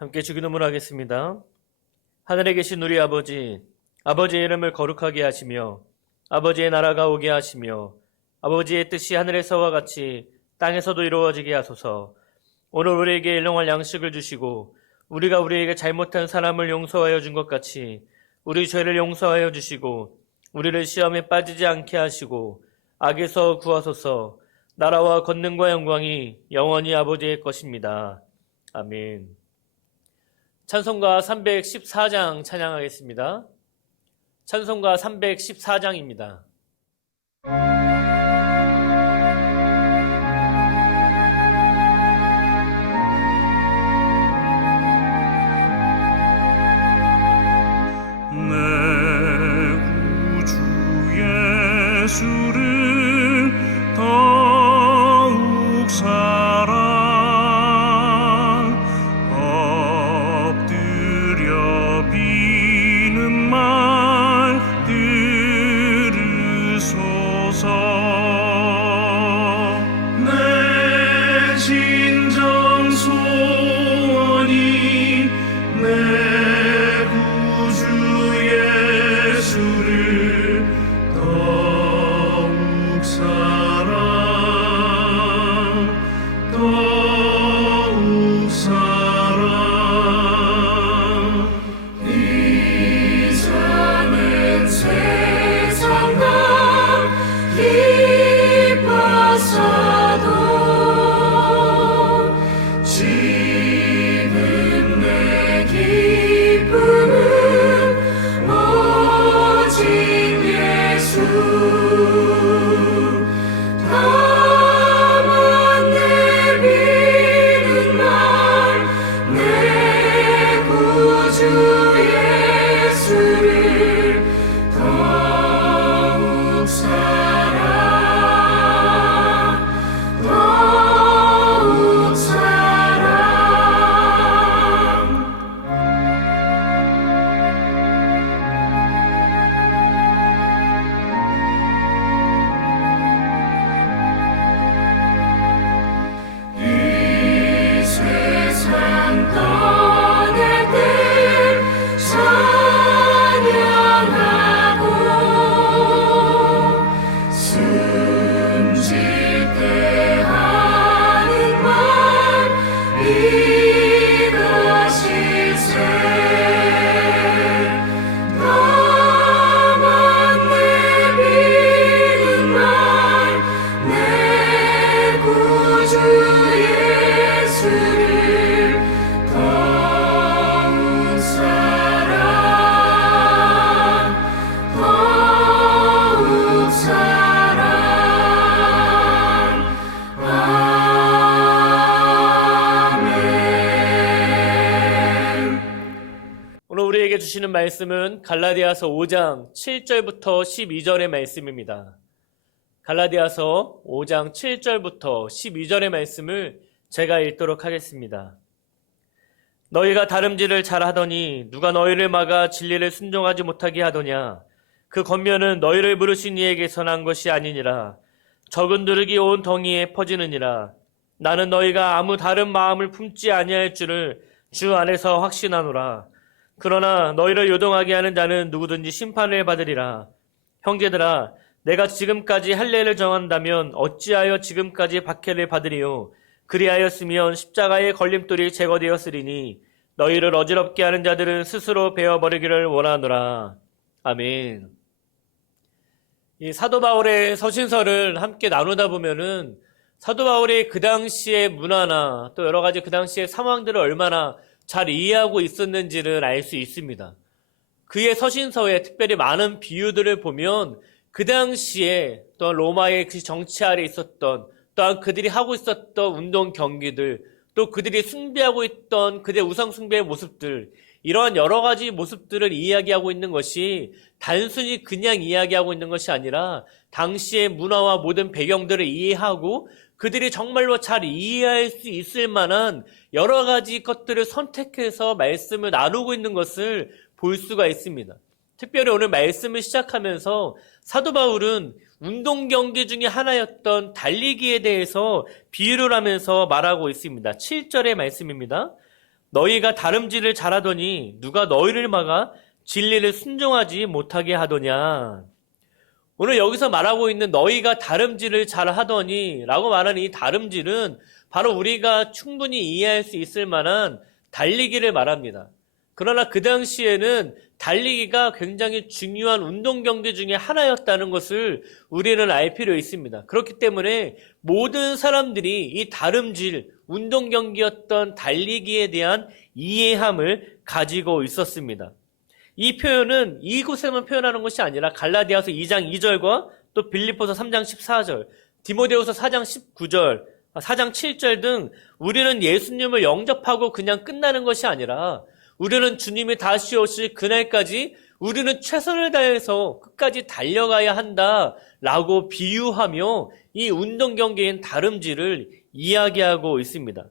함께 주기도문 하겠습니다. 하늘에 계신 우리 아버지, 아버지의 이름을 거룩하게 하시며 아버지의 나라가 오게 하시며 아버지의 뜻이 하늘에서와 같이 땅에서도 이루어지게 하소서. 오늘 우리에게 일용할 양식을 주시고 우리가 우리에게 잘못한 사람을 용서하여 준 것 같이 우리 죄를 용서하여 주시고 우리를 시험에 빠지지 않게 하시고 악에서 구하소서. 나라와 권능과 영광이 영원히 아버지의 것입니다. 아멘. 찬송가 314장 찬양하겠습니다. 찬송가 314장입니다. 예수를 더욱 사랑 엎드려 비는 말 들으소서. 내 진정 소원이 내 구주 예수를 더욱 사랑 이제는 세상과 기뻤어도 지금 내 기쁨은 오직 예수. 다만 내비는 말 내 구주 예수를 더욱 사랑 더욱 사랑. 이 세상 떠날 때 찬양하고 숨질 때 하는 말 이것일세. 다만 내비는 말 내 구주 예수를 더욱 사랑 더욱 사랑. 아멘. 오늘 우리에게 주시는 말씀은 갈라디아서 5장 7절부터 12절의 말씀입니다. 갈라디아서 5장 7절부터 12절의 말씀을 제가 읽도록 하겠습니다. 너희가 다름질을 잘하더니 누가 너희를 막아 진리를 순종하지 못하게 하더냐. 그 권면은 너희를 부르신 이에게서 난 것이 아니니라. 적은 누룩이 온 덩이에 퍼지느니라. 나는 너희가 아무 다른 마음을 품지 아니할 줄을 주 안에서 확신하노라. 그러나 너희를 요동하게 하는 자는 누구든지 심판을 받으리라. 형제들아, 내가 지금까지 할례를 정한다면 어찌하여 지금까지 박해를 받으리요. 그리하였으면 십자가의 걸림돌이 제거되었으리니 너희를 어지럽게 하는 자들은 스스로 베어버리기를 원하노라. 아멘. 이 사도 바울의 서신서를 함께 나누다 보면은 사도 바울이 그 당시의 문화나 또 여러 가지 그 당시의 상황들을 얼마나 잘 이해하고 있었는지를 알 수 있습니다. 그의 서신서에 특별히 많은 비유들을 보면 그 당시에 또한 로마의 그 정치 아래 있었던 또한 그들이 하고 있었던 운동 경기들 또 그들이 숭배하고 있던 그들의 우상 숭배의 모습들 이러한 여러 가지 모습들을 이야기하고 있는 것이 단순히 그냥 이야기하고 있는 것이 아니라 당시의 문화와 모든 배경들을 이해하고 그들이 정말로 잘 이해할 수 있을 만한 여러 가지 것들을 선택해서 말씀을 나누고 있는 것을 볼 수가 있습니다. 특별히 오늘 말씀을 시작하면서 사도 바울은 운동 경기 중에 하나였던 달리기에 대해서 비유를 하면서 말하고 있습니다. 7절의 말씀입니다. 너희가 다름질을 잘하더니 누가 너희를 막아 진리를 순종하지 못하게 하더냐. 오늘 여기서 말하고 있는 너희가 다름질을 잘하더니 라고 말하는 이 다름질은 바로 우리가 충분히 이해할 수 있을 만한 달리기를 말합니다. 그러나 그 당시에는 달리기가 굉장히 중요한 운동 경기 중에 하나였다는 것을 우리는 알 필요 있습니다. 그렇기 때문에 모든 사람들이 이 다름질, 운동 경기였던 달리기에 대한 이해함을 가지고 있었습니다. 이 표현은 이곳에만 표현하는 것이 아니라 갈라디아서 2장 2절과 또 빌립보서 3장 14절, 디모데후서 4장 19절, 4장 7절 등 우리는 예수님을 영접하고 그냥 끝나는 것이 아니라 우리는 주님이 다시 오실 그날까지 우리는 최선을 다해서 끝까지 달려가야 한다라고 비유하며 이 운동 경기인 다름질을 이야기하고 있습니다.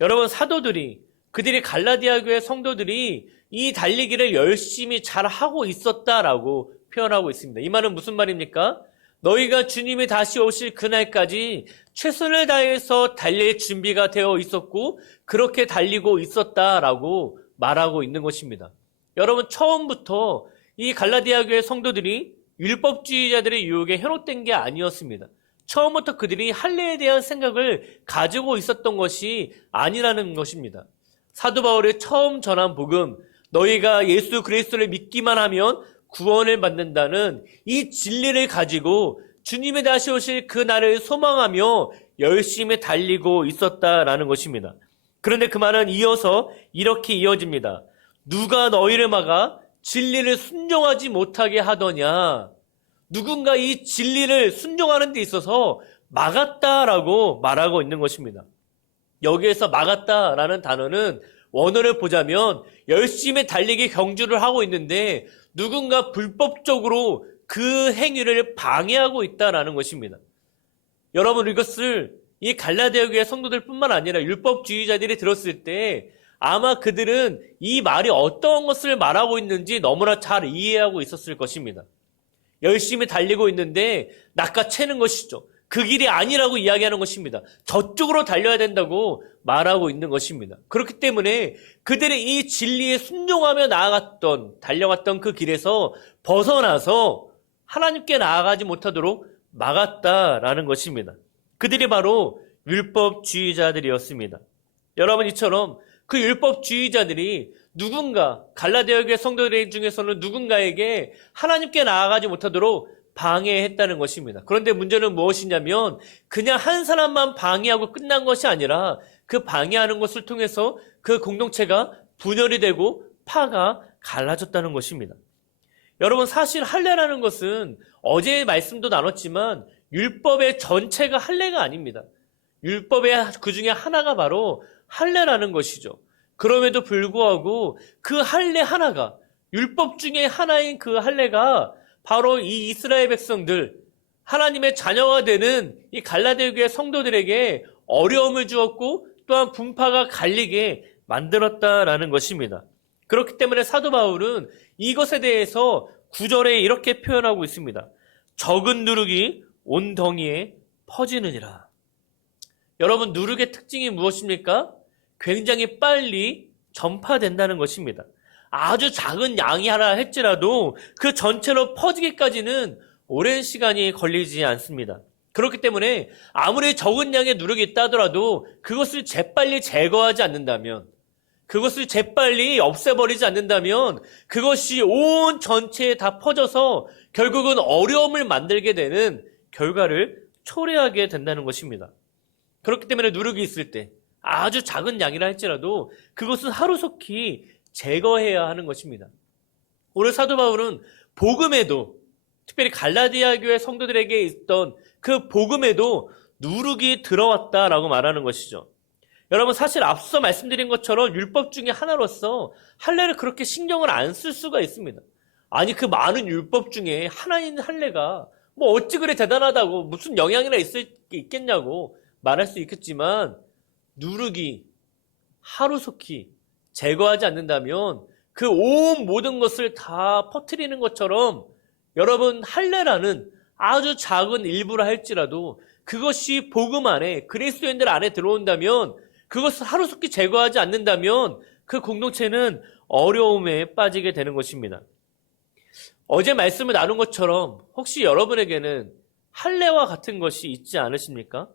여러분, 사도들이, 그들이 갈라디아 교회 성도들이 이 달리기를 열심히 잘 하고 있었다라고 표현하고 있습니다. 이 말은 무슨 말입니까? 너희가 주님이 다시 오실 그날까지 최선을 다해서 달릴 준비가 되어 있었고 그렇게 달리고 있었다라고 말하고 있는 것입니다. 여러분, 처음부터 이 갈라디아 교회 성도들이 율법주의자들의 유혹에 현혹된 게 아니었습니다. 처음부터 그들이 할례에 대한 생각을 가지고 있었던 것이 아니라는 것입니다. 사도 바울이 처음 전한 복음, 너희가 예수 그리스도를 믿기만 하면 구원을 받는다는 이 진리를 가지고 주님이 다시 오실 그 날을 소망하며 열심히 달리고 있었다라는 것입니다. 그런데 그 말은 이어서 이렇게 이어집니다. 누가 너희를 막아 진리를 순종하지 못하게 하더냐. 누군가 이 진리를 순종하는 데 있어서 막았다라고 말하고 있는 것입니다. 여기에서 막았다라는 단어는 원어를 보자면 열심히 달리기 경주를 하고 있는데 누군가 불법적으로 그 행위를 방해하고 있다라는 것입니다. 여러분, 이것을 이 갈라디아 교회 성도들뿐만 아니라 율법주의자들이 들었을 때 아마 그들은 이 말이 어떤 것을 말하고 있는지 너무나 잘 이해하고 있었을 것입니다. 열심히 달리고 있는데 낚아채는 것이죠. 그 길이 아니라고 이야기하는 것입니다. 저쪽으로 달려야 된다고 말하고 있는 것입니다. 그렇기 때문에 그들이 이 진리에 순종하며 달려갔던 그 길에서 벗어나서 하나님께 나아가지 못하도록 막았다라는 것입니다. 그들이 바로 율법주의자들이었습니다. 여러분, 이처럼 그 율법주의자들이 누군가, 갈라디아 교회 성도들 중에서는 누군가에게 하나님께 나아가지 못하도록 방해했다는 것입니다. 그런데 문제는 무엇이냐면 그냥 한 사람만 방해하고 끝난 것이 아니라 그 방해하는 것을 통해서 그 공동체가 분열이 되고 파가 갈라졌다는 것입니다. 여러분, 사실 할례라는 것은 어제의 말씀도 나눴지만 율법의 전체가 할례가 아닙니다. 율법의 그 중에 하나가 바로 할례라는 것이죠. 그럼에도 불구하고 그 할례 하나가, 율법 중에 하나인 그 할례가 바로 이 이스라엘 백성들, 하나님의 자녀가 되는 이 갈라디아 교회 성도들에게 어려움을 주었고 또한 분파가 갈리게 만들었다라는 것입니다. 그렇기 때문에 사도 바울은 이것에 대해서 9절에 이렇게 표현하고 있습니다. 적은 누룩이 온 덩이에 퍼지느니라. 여러분, 누룩의 특징이 무엇입니까? 굉장히 빨리 전파된다는 것입니다. 아주 작은 양이 하나 할지라도 그 전체로 퍼지기까지는 오랜 시간이 걸리지 않습니다. 그렇기 때문에 아무리 적은 양의 누룩이 있다 하더라도 그것을 재빨리 제거하지 않는다면, 그것을 재빨리 없애버리지 않는다면 그것이 온 전체에 다 퍼져서 결국은 어려움을 만들게 되는 결과를 초래하게 된다는 것입니다. 그렇기 때문에 누룩이 있을 때 아주 작은 양이라 할지라도 그것은 하루속히 제거해야 하는 것입니다. 오늘 사도 바울은 복음에도, 특별히 갈라디아 교회 성도들에게 있던 그 복음에도 누룩이 들어왔다라고 말하는 것이죠. 여러분, 사실 앞서 말씀드린 것처럼 율법 중에 하나로서 할례를 그렇게 신경을 안 쓸 수가 있습니다. 아니, 그 많은 율법 중에 하나인 할례가 뭐 어찌 그래 대단하다고, 무슨 영향이나 있겠냐고 말할 수 있겠지만 누룩이 하루속히 제거하지 않는다면 그 온 모든 것을 다 퍼뜨리는 것처럼 여러분, 할례라는 아주 작은 일부라 할지라도 그것이 복음 안에, 그리스도인들 안에 들어온다면 그것을 하루속히 제거하지 않는다면 그 공동체는 어려움에 빠지게 되는 것입니다. 어제 말씀을 나눈 것처럼 혹시 여러분에게는 할례와 같은 것이 있지 않으십니까?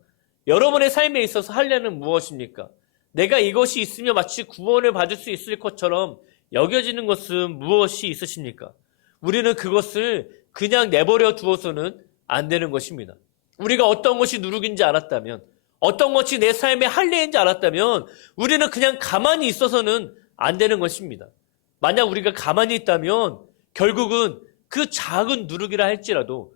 여러분의 삶에 있어서 할례는 무엇입니까? 내가 이것이 있으면 마치 구원을 받을 수 있을 것처럼 여겨지는 것은 무엇이 있으십니까? 우리는 그것을 그냥 내버려 두어서는 안 되는 것입니다. 우리가 어떤 것이 누룩인지 알았다면, 어떤 것이 내 삶의 할례인지 알았다면 우리는 그냥 가만히 있어서는 안 되는 것입니다. 만약 우리가 가만히 있다면 결국은 그 작은 누룩이라 할지라도,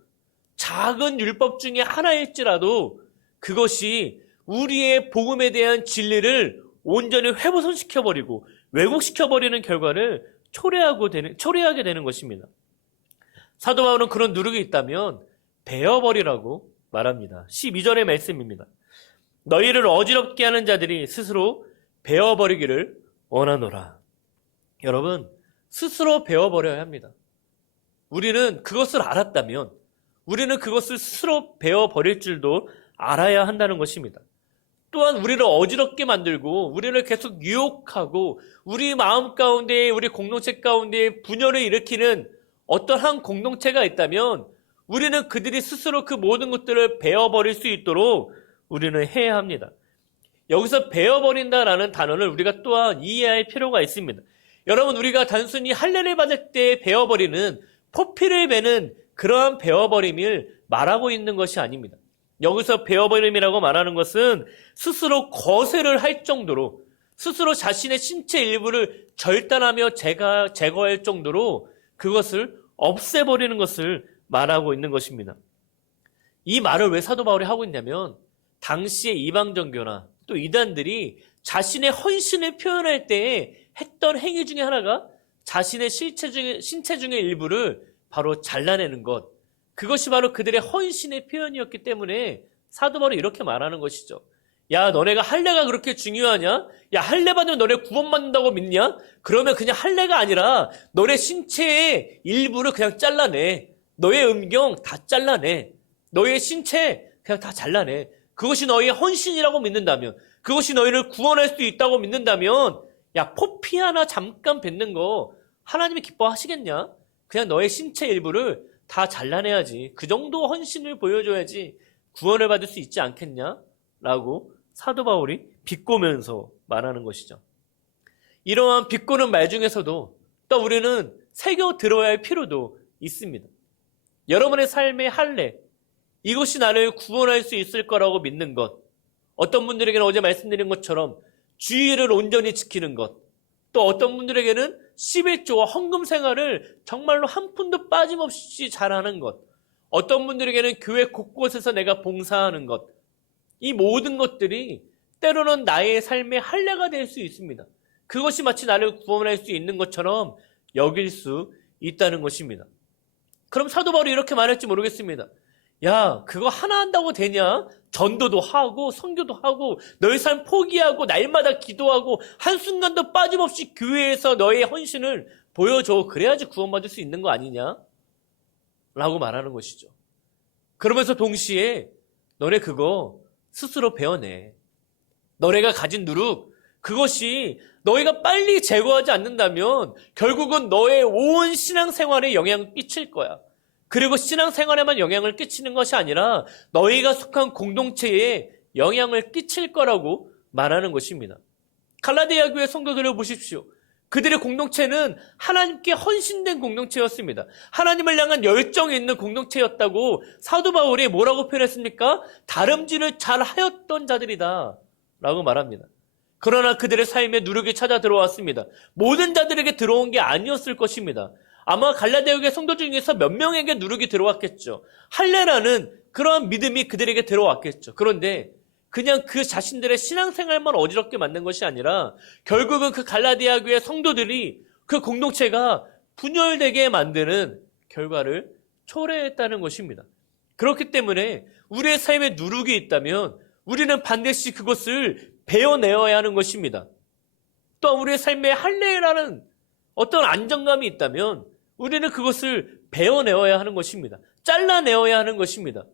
작은 율법 중에 하나일지라도 그것이 우리의 복음에 대한 진리를 온전히 회보선시켜버리고 왜곡시켜버리는 결과를 초래하게 되는 것입니다. 사도 바울은 그런 누룩이 있다면 베어버리라고 말합니다. 12절의 말씀입니다. 너희를 어지럽게 하는 자들이 스스로 베어버리기를 원하노라. 여러분, 스스로 베어버려야 합니다. 우리는 그것을 알았다면, 우리는 그것을 스스로 베어버릴 줄도 알아야 한다는 것입니다. 또한 우리를 어지럽게 만들고 우리를 계속 유혹하고 우리 마음 가운데, 우리 공동체 가운데 분열을 일으키는 어떠한 공동체가 있다면 우리는 그들이 스스로 그 모든 것들을 베어버릴 수 있도록 우리는 해야 합니다. 여기서 베어버린다라는 단어를 우리가 또한 이해할 필요가 있습니다. 여러분, 우리가 단순히 할례를 받을 때 베어버리는, 포피를 베는 그러한 베어버림을 말하고 있는 것이 아닙니다. 여기서 베어버림이라고 말하는 것은 스스로 거세를 할 정도로, 스스로 자신의 신체 일부를 절단하며 제거할 정도로 그것을 없애버리는 것을 말하고 있는 것입니다. 이 말을 왜 사도 바울이 하고 있냐면, 당시의 이방정교나 또 이단들이 자신의 헌신을 표현할 때 했던 행위 중에 하나가 자신의 신체 중의 일부를 바로 잘라내는 것, 그것이 바로 그들의 헌신의 표현이었기 때문에 사도 바울이 이렇게 말하는 것이죠. 야, 너네가 할례가 그렇게 중요하냐? 야, 할례 받으면 너네 구원받는다고 믿냐? 그러면 그냥 할례가 아니라 너네 신체의 일부를 그냥 잘라내. 너의 음경 다 잘라내. 너의 신체 그냥 다 잘라내. 그것이 너의 헌신이라고 믿는다면, 그것이 너희를 구원할 수 있다고 믿는다면, 야, 포피 하나 잠깐 뱉는 거 하나님이 기뻐하시겠냐? 그냥 너의 신체 일부를 다 잘라내야지. 그 정도 헌신을 보여줘야지 구원을 받을 수 있지 않겠냐? 라고 사도 바울이 비꼬면서 말하는 것이죠. 이러한 비꼬는 말 중에서도 또 우리는 새겨 들어야 할 필요도 있습니다. 여러분의 삶의 할례, 이것이 나를 구원할 수 있을 거라고 믿는 것, 어떤 분들에게는 어제 말씀드린 것처럼 주의를 온전히 지키는 것, 또 어떤 분들에게는 11조와 헌금 생활을 정말로 한 푼도 빠짐없이 잘하는 것, 어떤 분들에게는 교회 곳곳에서 내가 봉사하는 것, 이 모든 것들이 때로는 나의 삶의 할례가 될 수 있습니다. 그것이 마치 나를 구원할 수 있는 것처럼 여길 수 있다는 것입니다. 그럼 사도 바울이 이렇게 말할지 모르겠습니다. 야, 그거 하나 한다고 되냐? 전도도 하고 성교도 하고 너의 삶 포기하고 날마다 기도하고 한순간도 빠짐없이 교회에서 너의 헌신을 보여줘. 그래야지 구원받을 수 있는 거 아니냐? 라고 말하는 것이죠. 그러면서 동시에 너네 그거 스스로 배워내. 너네가 가진 누룩, 그것이 너희가 빨리 제거하지 않는다면 결국은 너의 온 신앙생활에 영향을 끼칠 거야. 그리고 신앙생활에만 영향을 끼치는 것이 아니라 너희가 속한 공동체에 영향을 끼칠 거라고 말하는 것입니다. 갈라디아 교회 성도들을 보십시오. 그들의 공동체는 하나님께 헌신된 공동체였습니다. 하나님을 향한 열정이 있는 공동체였다고 사도 바울이 뭐라고 표현했습니까? 다름질을 잘 하였던 자들이다 라고 말합니다. 그러나 그들의 삶에 누룩이 찾아 들어왔습니다. 모든 자들에게 들어온 게 아니었을 것입니다. 아마 갈라디아 교회 성도 중에서 몇 명에게 누룩이 들어왔겠죠. 할례라는 그러한 믿음이 그들에게 들어왔겠죠. 그런데 그냥 그 자신들의 신앙생활만 어지럽게 만든 것이 아니라 결국은 그 갈라디아 교회 성도들이 그 공동체가 분열되게 만드는 결과를 초래했다는 것입니다. 그렇기 때문에 우리의 삶에 누룩이 있다면 우리는 반드시 그것을 베어내어야 하는 것입니다. 또 우리의 삶에 할례라는 어떤 안정감이 있다면 우리는 그것을 베어내어야 하는 것입니다. 잘라내어야 하는 것입니다.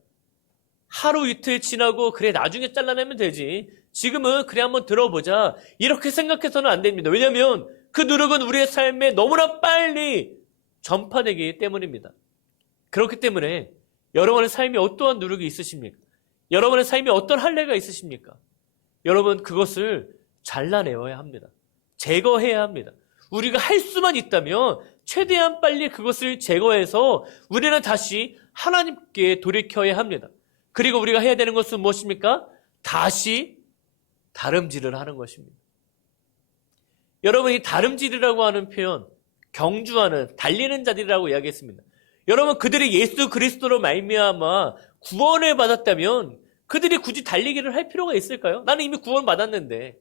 하루 이틀 지나고 그래 나중에 잘라내면 되지. 지금은 그래 한번 들어보자. 이렇게 생각해서는 안 됩니다. 왜냐하면 그 누룩은 우리의 삶에 너무나 빨리 전파되기 때문입니다. 그렇기 때문에 여러분의 삶에 어떠한 누룩이 있으십니까? 여러분의 삶에 어떤 할례가 있으십니까? 여러분 그것을 잘라내어야 합니다. 제거해야 합니다. 우리가 할 수만 있다면 최대한 빨리 그것을 제거해서 우리는 다시 하나님께 돌이켜야 합니다. 그리고 우리가 해야 되는 것은 무엇입니까? 다시 다름질을 하는 것입니다. 여러분 이 다름질이라고 하는 표현, 경주하는, 달리는 자들이라고 이야기했습니다. 여러분 그들이 예수 그리스도로 말미암아 구원을 받았다면 그들이 굳이 달리기를 할 필요가 있을까요? 나는 이미 구원 받았는데.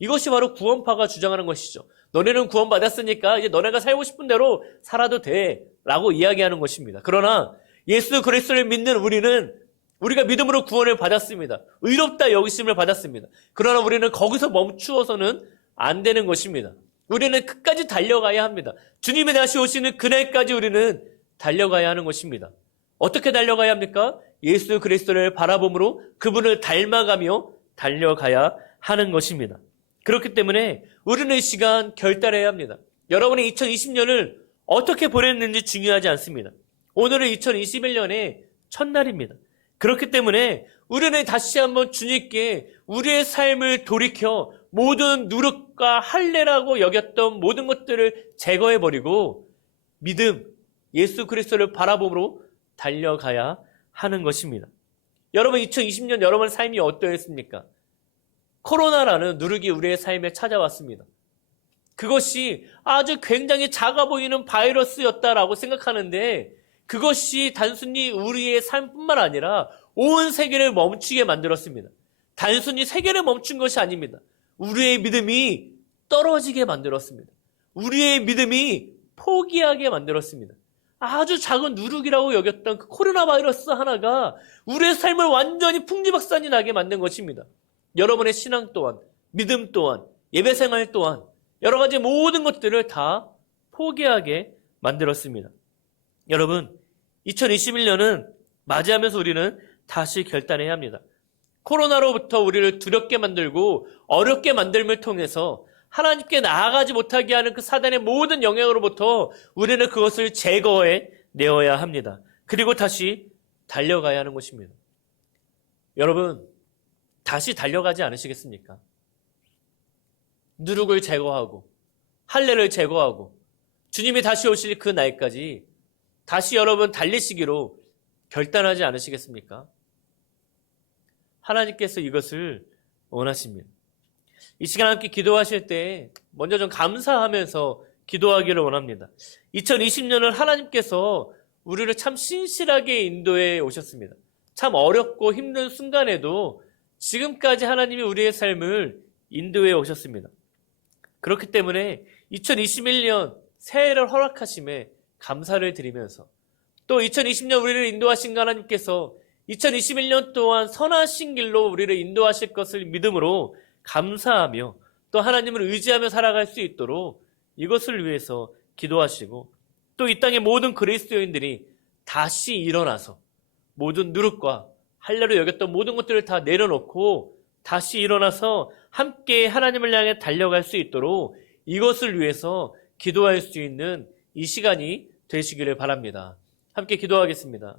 이것이 바로 구원파가 주장하는 것이죠. 너네는 구원 받았으니까 이제 너네가 살고 싶은 대로 살아도 돼 라고 이야기하는 것입니다. 그러나 예수 그리스도를 믿는 우리는 우리가 믿음으로 구원을 받았습니다. 의롭다 여기심을 받았습니다. 그러나 우리는 거기서 멈추어서는 안 되는 것입니다. 우리는 끝까지 달려가야 합니다. 주님이 다시 오시는 그날까지 우리는 달려가야 하는 것입니다. 어떻게 달려가야 합니까? 예수 그리스도를 바라봄으로 그분을 닮아가며 달려가야 하는 것입니다. 그렇기 때문에 우리는 이 시간 결단해야 합니다. 여러분이 2020년을 어떻게 보냈는지 중요하지 않습니다. 오늘은 2021년의 첫날입니다. 그렇기 때문에 우리는 다시 한번 주님께 우리의 삶을 돌이켜 모든 누룩과 할례라고 여겼던 모든 것들을 제거해버리고 믿음, 예수 그리스도를 바라봄으로 달려가야 하는 것입니다. 여러분 2020년 여러분의 삶이 어떠했습니까? 코로나라는 누룩이 우리의 삶에 찾아왔습니다. 그것이 아주 굉장히 작아 보이는 바이러스였다라고 생각하는데 그것이 단순히 우리의 삶뿐만 아니라 온 세계를 멈추게 만들었습니다. 단순히 세계를 멈춘 것이 아닙니다. 우리의 믿음이 떨어지게 만들었습니다. 우리의 믿음이 포기하게 만들었습니다. 아주 작은 누룩이라고 여겼던 그 코로나 바이러스 하나가 우리의 삶을 완전히 풍지박산이 나게 만든 것입니다. 여러분의 신앙 또한, 믿음 또한, 예배생활 또한 여러 가지 모든 것들을 다 포기하게 만들었습니다. 여러분, 2021년은 맞이하면서 우리는 다시 결단해야 합니다. 코로나로부터 우리를 두렵게 만들고 어렵게 만들음을 통해서 하나님께 나아가지 못하게 하는 그 사단의 모든 영향으로부터 우리는 그것을 제거해 내어야 합니다. 그리고 다시 달려가야 하는 것입니다. 여러분, 다시 달려가지 않으시겠습니까? 누룩을 제거하고 할례를 제거하고 주님이 다시 오실 그 날까지 다시 여러분 달리시기로 결단하지 않으시겠습니까? 하나님께서 이것을 원하십니다. 이 시간 함께 기도하실 때 먼저 좀 감사하면서 기도하기를 원합니다. 2020년을 하나님께서 우리를 참 신실하게 인도해 오셨습니다. 참 어렵고 힘든 순간에도 지금까지 하나님이 우리의 삶을 인도해 오셨습니다. 그렇기 때문에 2021년 새해를 허락하심에 감사를 드리면서 또 2020년 우리를 인도하신 하나님께서 2021년 동안 선하신 길로 우리를 인도하실 것을 믿음으로 감사하며 또 하나님을 의지하며 살아갈 수 있도록 이것을 위해서 기도하시고 또 이 땅의 모든 그리스도인들이 다시 일어나서 모든 누룩과 할례로 여겼던 모든 것들을 다 내려놓고 다시 일어나서 함께 하나님을 향해 달려갈 수 있도록 이것을 위해서 기도할 수 있는 이 시간이 되시기를 바랍니다. 함께 기도하겠습니다.